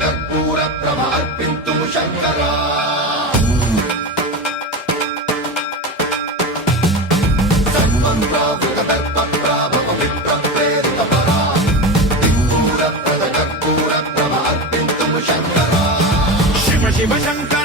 కర్పూర ప్రభ అర్పింతుము శంకరా సర్వం ప్రావృత దర్ప ప్రాభవ విప్ర ప్రేరిత పరా కర్పూర ప్రభ అర్పింతుము శంకరా శివ శివ శంకర